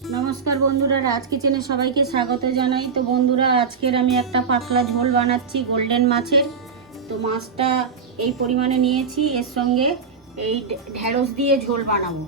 নমস্কার বন্ধুরা, রাজ কিচেনে সবাইকে স্বাগত জানাই। তো বন্ধুরা, আজকের আমি একটা পাতলা ঝোল বানাচ্ছি গোল্ডেন মাছের। তো মাছটা এই পরিমাণে নিয়েছি, এর সঙ্গে এই ঢ্যাঁড়স দিয়ে ঝোল বানাবো।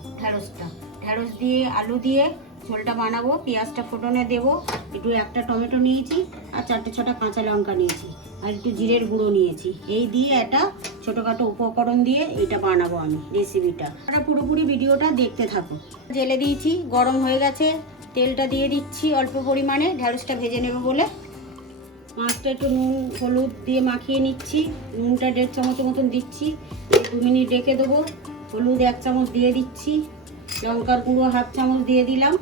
ঢ্যাঁড়স দিয়ে আলু দিয়ে ঝোলটা বানাবো। পেঁয়াজটা ফোটনে দেবো, একটু একটা টমেটো নিয়েছি আর 4-6টা কাঁচা লঙ্কা নিয়েছি আর একটু জিরের গুঁড়ো নিয়েছি। এই দিয়ে একটা ছোটোখাটো উপকরণ দিয়ে এটা বানাবো আমি রেসিপিটা। আপনারা পুরোপুরি ভিডিওটা দেখতে থাকো। জেলে দিয়েছি, গরম হয়ে গেছে, তেলটা দিয়ে দিচ্ছি অল্প পরিমাণে, ঢ্যাঁড়সটা ভেজে নেব বলে। মাছটা একটু নুন হলুদ দিয়ে মাখিয়ে নিচ্ছি, নুনটা 1.5 চামচের মতন দিচ্ছি, 2 মিনিট রেখে দেবো। হলুদ 1 চামচ দিয়ে দিচ্ছি, লঙ্কার গুঁড়ো 1/2 চামচ দিয়ে দিলাম।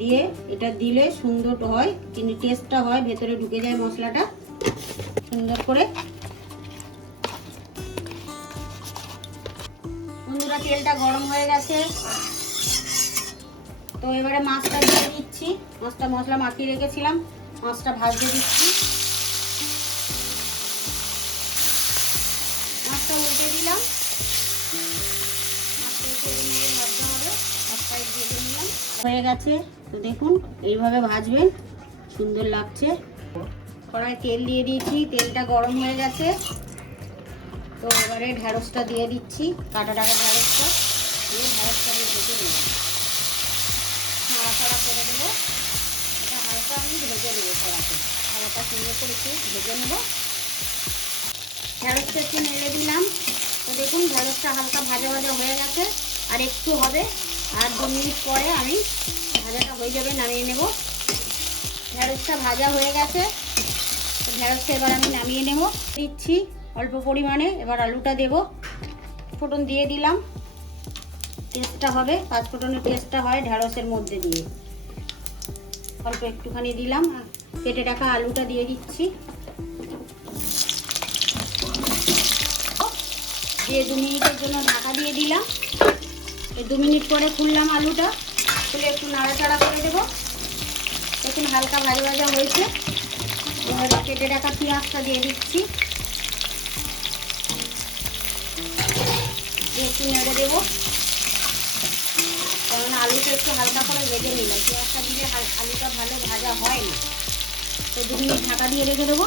দিয়ে এটা দিলে সুন্দর হয়, কিন্তু টেস্টটা হয়, ভেতরে ঢুকে যায় মশলাটা সুন্দর করে। বন্ধুরা, তেলটা গরম হয়ে গেছে, তো এবারে মাছটা দিয়ে দিচ্ছি। মাছটা মশলা মাখিয়ে রেখেছিলাম, মাছটা ভাজতে দিচ্ছি। মাছটা উল্টে দিলাম, মাছটা একটু এরকম ভাজতে হবে। একটা ভেজে নিলাম, হয়ে গেছে। তো দেখুন এইভাবে ভাজবেন, সুন্দর লাগছে। কড়াই তেল দিয়ে দিয়েছি, তেলটা গরম হয়ে গেছে। তো এবারে ঢ্যাঁড়সটা দিয়ে দিচ্ছি, কাটা ঢ্যাঁড়সটা দিয়ে ঢ্যাঁড়সটা আমি ভেজে নেব, নাড়াচাড়া করে দেবো। এটা হালকা আমি ভেজে নেবো, কড়াতে হালকা সুন্দর করে একটু ভেজে নেবো। ঢ্যাঁড়সটা একটু নেড়ে দিলাম। তো দেখুন ঢ্যাঁড়সটা হালকা ভাজা ভাজা হয়ে গেছে, আর একটু হবে, আর 2 মিনিট পরে আমি ভাজাটা হয়ে যাবে, নামিয়ে নেব। ঢ্যাঁড়সটা ভাজা হয়ে গেছে, তো ঢ্যাঁড়সটা এবার আমি নামিয়ে নেব। দিচ্ছি অল্প পরিমাণে, এবার আলুটা দেব। ফোড়ন দিয়ে দিলাম, টেস্টটা হবে, 5 ফোড়নের টেস্টটা হয় ঢ্যাঁড়সের মধ্যে দিয়ে। অল্প একটুখানি দিলাম, কেটে রাখা আলুটা দিয়ে দিচ্ছি, দিয়ে 2 মিনিটের জন্য ঢাকা দিয়ে দিলাম। এই 2 মিনিট পরে খুললাম আলুটা, খুলে একটু নাড়াচাড়া করে দেবো। দেখুন হালকা ভাজা ভাজা হয়েছে। এবারে কেটে রাখা পেঁয়াজটা দিয়ে দিচ্ছি, দিয়ে একটু নেড়ে দেবো, কারণ আলুটা একটু হালকা করে ভেজে নিলাম। পেঁয়াজটা দিলে আলুটা ভালো ভাজা হয় না। তো 2 মিনিট ঢাকা দিয়ে রেখে দেবো।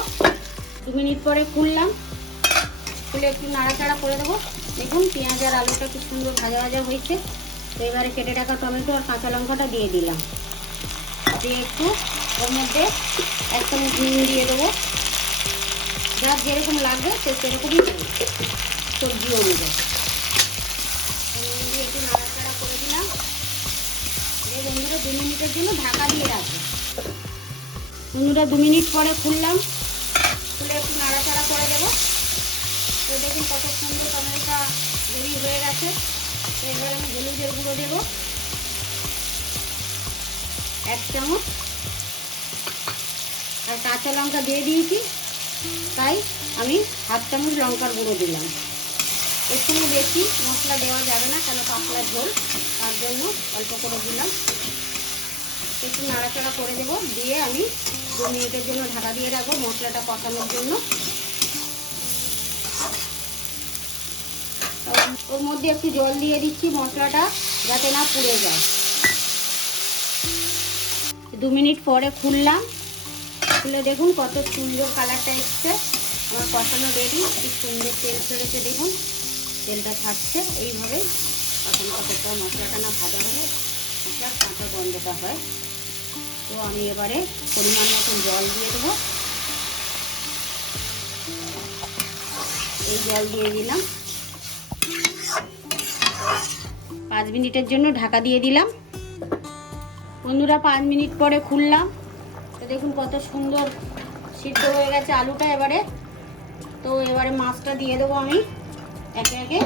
2 মিনিট পরে খুললাম, খুলে একটু নাড়াচাড়া করে দেবো। দেখুন পেঁয়াজ আর আলুটা খুব সুন্দর ভাজা ভাজা হয়েছে। তো এবারে কেটে রাখা টমেটো আর কাঁচা লঙ্কাটা দিয়ে দিলাম, দিয়ে একটু ওর মধ্যে 1 চামচ নুন দিয়ে দেবো। যার যেরকম লাগবে সে সেরকমই দেবে, সবজি অনুযায়ী। নুন দিয়ে একটু নাড়াচাড়া করে দিলাম। এই বন্ধুরা 2 মিনিটের জন্য ঢাকা দিয়ে রাখবো। বন্ধুরা 2 মিনিট পরে খুললাম, খুলে একটু নাড়াচাড়া করে দেবো। তো দেখুন কত সুন্দর টমেটোটা রেডি হয়ে গেছে। তো এবার আমি হলুদের গুঁড়ো দেবো 1 চামচ, আর কাঁচা লঙ্কা দিয়ে দিয়েছি, তাই আমি 1/2 চামচ লঙ্কার গুঁড়ো দিলাম। এর সঙ্গে বেশি মশলা দেওয়া যাবে না, কেন পাতলা ঝোল, তার জন্য অল্প করে দিলাম। একটু নাড়াচাড়া করে দেবো, দিয়ে আমি 2 মিনিটের জন্য ঢাকা দিয়ে রাখবো মশলাটা কষানোর জন্য। ওর মধ্যে একটু জল দিয়ে দিচ্ছি, মশলাটা যাতে না পুড়ে যায়। 2 মিনিট পরে খুললাম, খুলে দেখুন কত সুন্দর কালারটা এসছে। আমার কষানো রেডি, কি সুন্দর তেল ছেড়েছে, দেখুন তেলটা ছাড়ছে। এইভাবেই কষানো করতে হয়, মশলাটা না ভাজা হলে মশলার কাঁচা গন্ধটা হয়। তো আমি এবারে পরিমাণ মতন জল দিয়ে দেবো, এই জল দিয়ে দিলাম। 5 মিনিটের জন্য ঢাকা দিয়ে দিলাম। বন্ধুরা 5 মিনিট পরে খুললাম, তো দেখুন কত সুন্দর সিদ্ধ হয়ে গেছে আলুটা। এবারে মাছটা দিয়ে দেবো আমি একে একে।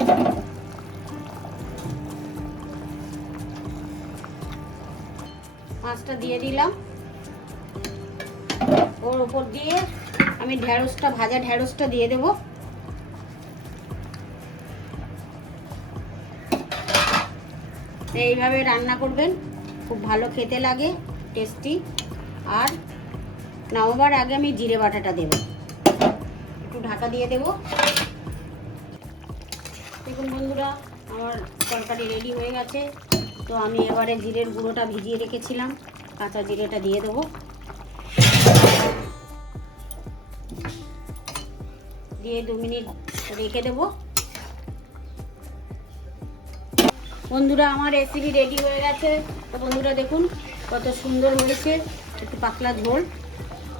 মাছটা দিয়ে দিলাম, ওর উপর দিয়ে আমি ভাজা ঢ্যাঁড়সটা দিয়ে দেবো। এইভাবে রান্না করবেন, খুব ভালো খেতে লাগে, টেস্টি। আর নামাবার আগে আমি জিরে বাটাটা দেবো, একটু ঢাকা দিয়ে দেবো। দেখুন বন্ধুরা, আমার তরকারি রেডি হয়ে গেছে। তো আমি এবারে জিরের গুঁড়োটা ভিজিয়ে রেখেছিলাম, কাঁচা জিরেটা দিয়ে দেবো। দিয়ে 2 মিনিট রেখে দেবো। বন্ধুরা আমার রেসিপি রেডি হয়ে গেছে। তো বন্ধুরা দেখুন কত সুন্দর হয়েছে, একটু পাতলা ঝোল,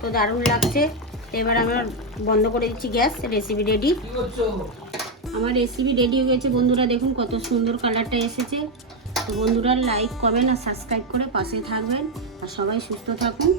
তো দারুণ লাগছে। তো এবার আমরা বন্ধ করে দিচ্ছি গ্যাস। রেসিপি রেডি, আমার রেসিপি রেডি হয়ে গেছে। বন্ধুরা দেখুন কত সুন্দর কালারটা এসেছে। তো বন্ধুরা লাইক কমেন্ট আর সাবস্ক্রাইব করে পাশে থাকবেন, আর সবাই সুস্থ থাকুন।